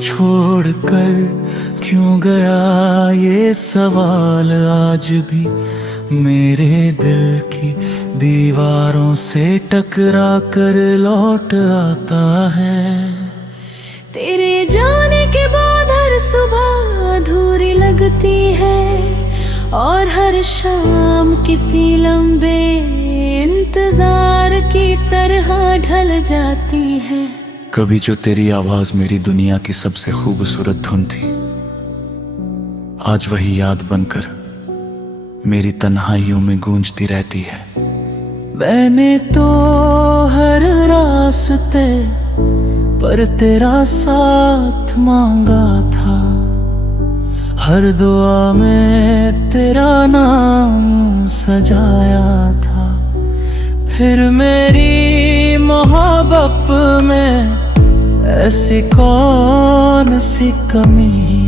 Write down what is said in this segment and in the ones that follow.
छोड़कर क्यों गया, ये सवाल आज भी मेरे दिल की दीवारों से टकरा कर लौट आता है। तेरे जाने के बाद हर सुबह अधूरी लगती है और हर शाम किसी लंबे इंतजार की तरह ढल जाती है। कभी जो तेरी आवाज मेरी दुनिया की सबसे खूबसूरत धुन थी, आज वही याद बनकर मेरी तन्हाइयों में गूंजती रहती है। मैंने तो हर रास्ते पर तेरा साथ मांगा था, हर दुआ में तेरा नाम सजाया था। फिर मेरी मोहब्बत में ऐसी कौन सी कमी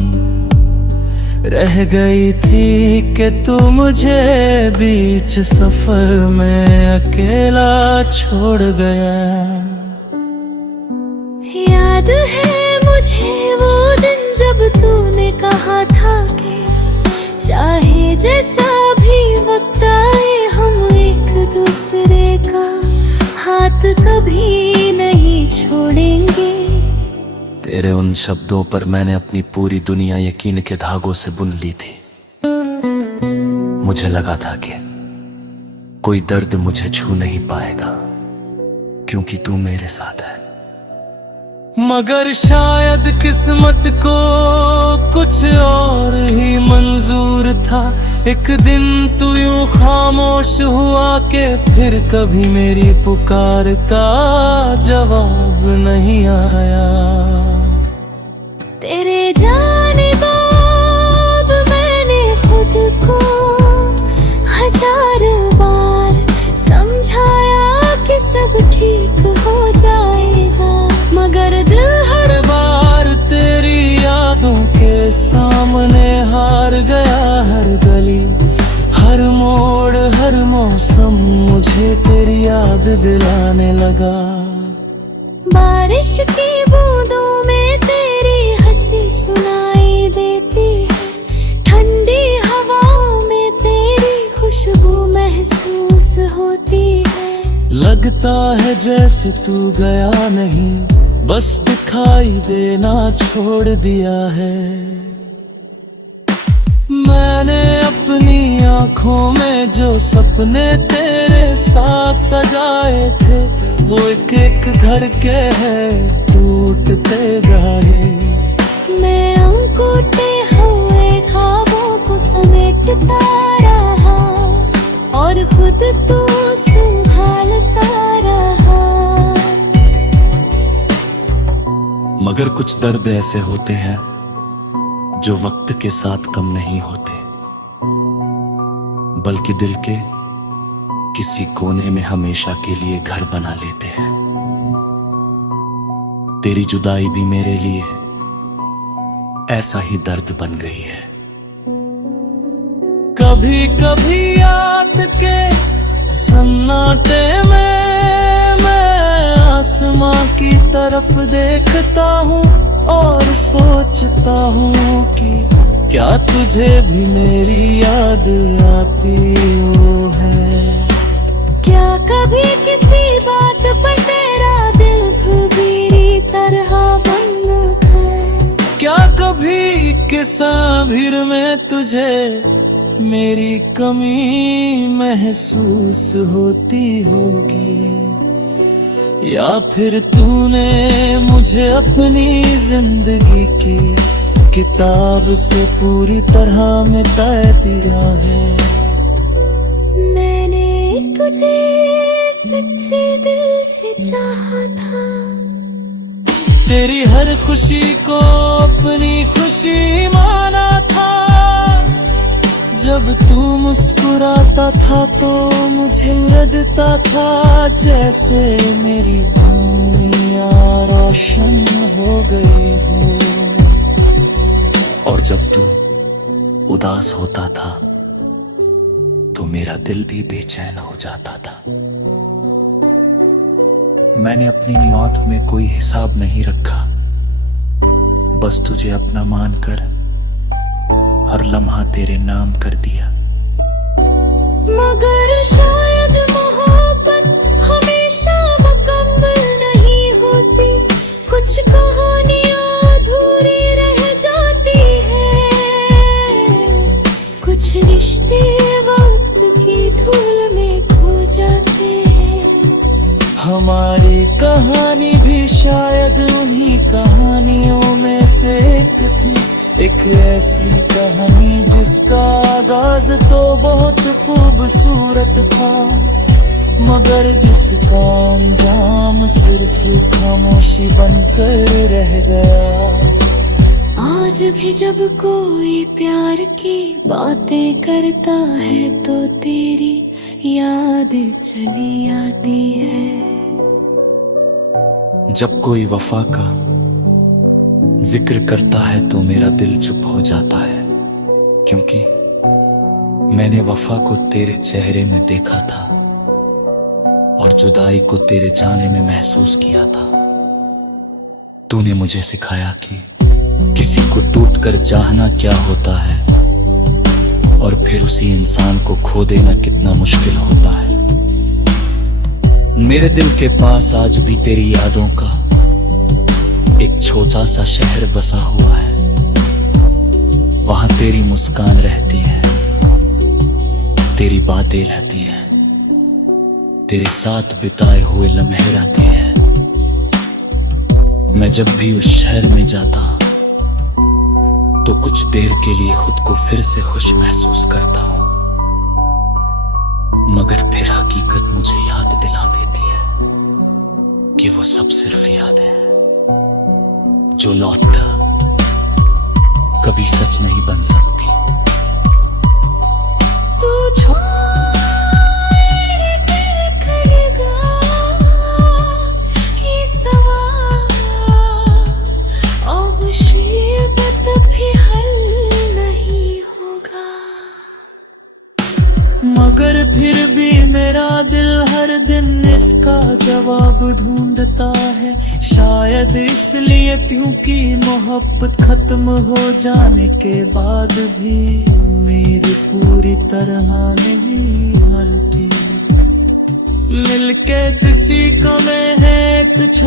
रह गई थी कि तू मुझे बीच सफर में अकेला छोड़ गया। याद है मुझे वो दिन जब तूने कहा था कि चाहे जैसा भी वक्त आए हम एक दूसरे का हाथ कभी नहीं छोड़ेंगे। तेरे उन शब्दों पर मैंने अपनी पूरी दुनिया यकीन के धागों से बुन ली थी। मुझे लगा था कि कोई दर्द मुझे छू नहीं पाएगा क्योंकि तू मेरे साथ है। मगर शायद किस्मत को कुछ और ही मंजूर था। एक दिन तू यूं खामोश हुआ कि फिर कभी मेरी पुकार का जवाब नहीं आया। तेरे जाने बाद मैंने खुद को हजार बार समझाया कि सब ठीक हो जाएगा, मगर दिल हर बार तेरी यादों के सामने हार गया। हर गली, हर मोड़, हर मौसम मुझे तेरी याद दिलाने लगा। बारिश की बूंदों में तेरी हंसी सुनाई देती है, ठंडी हवाओं में तेरी खुशबू महसूस होती है। लगता है जैसे तू गया नहीं, बस दिखाई देना छोड़ दिया है। मैंने अपनी आंखों में जो सपने तेरे साथ सजाए थे, वो एक एक घर के हैं टूटते गाए। मैं अंकुटे हुए ख्वाबों को समेटता रहा और खुद तो संभालता रहा। मगर कुछ दर्द ऐसे होते हैं जो वक्त के साथ कम नहीं होते, बल्कि दिल के किसी कोने में हमेशा के लिए घर बना लेते हैं। तेरी जुदाई भी मेरे लिए ऐसा ही दर्द बन गई है। कभी कभी याद के सन्नाटे में मैं आसमां की तरफ देखता हूँ और सोचता हूँ कि क्या तुझे भी मेरी याद आती हो है। क्या कभी किसी बात पर तेरा दिल भूरी तरह बंद है? क्या कभी किसा भीड़ में तुझे मेरी कमी महसूस होती होगी, या फिर तूने मुझे अपनी जिंदगी की किताब से पूरी तरह मिटा दिया है। मैंने तुझे सच्चे दिल से चाहा था, तेरी हर खुशी को अपनी खुशी माना था। जब तू मुस्कुराता था तो मुझे लगता था जैसे मेरी दुनिया रोशन हो गई हो। और जब तू उदास होता था तो मेरा दिल भी बेचैन हो जाता था। मैंने अपनी नियत में कोई हिसाब नहीं रखा, बस तुझे अपना मानकर हर लम्हा तेरे नाम कर दिया। मगर शायद मोहब्बत हमेशा मुकम्मल नहीं होती, कुछ कहानियां अधूरी रह जाती है, कुछ रिश्ते वक्त की धूल में खो जाते हैं। हमारी कहानी भी शायद उन्हीं कहानियों में से एक थी, एक ऐसी कहानी जिसका आगाज तो बहुत खूबसूरत था, मगर जिसका अंजाम सिर्फ खामोशी बनकर रह गया। आज भी जब कोई प्यार की बातें करता है तो तेरी याद चली आती है। जब कोई वफा का जिक्र करता है तो मेरा दिल चुप हो जाता है, क्योंकि मैंने वफा को तेरे चेहरे में देखा था और जुदाई को तेरे जाने में महसूस किया था। तूने मुझे सिखाया कि किसी को टूटकर चाहना क्या होता है और फिर उसी इंसान को खो देना कितना मुश्किल होता है। मेरे दिल के पास आज भी तेरी यादों का एक छोटा सा शहर बसा हुआ है। वहां तेरी मुस्कान रहती है, तेरी बातें रहती हैं, तेरे साथ बिताए हुए लम्हे रहते हैं। मैं जब भी उस शहर में जाता तो कुछ देर के लिए खुद को फिर से खुश महसूस करता हूं, मगर फिर हकीकत मुझे याद दिला देती है कि वो सब सिर्फ याद है जो लौटकर कभी सच नहीं बन सकती। तू छोड़ करेगा ये सवाल, अब मुसीबत भी हल नहीं होगा। मगर फिर भी मेरा दिल हर दिन इसका जवाब ढूंढता है, शायद इसलिए क्योंकि मोहब्बत खत्म हो जाने के बाद भी मेरी पूरी तरह नहीं हलती। मिलके किसी को मैं है कुछ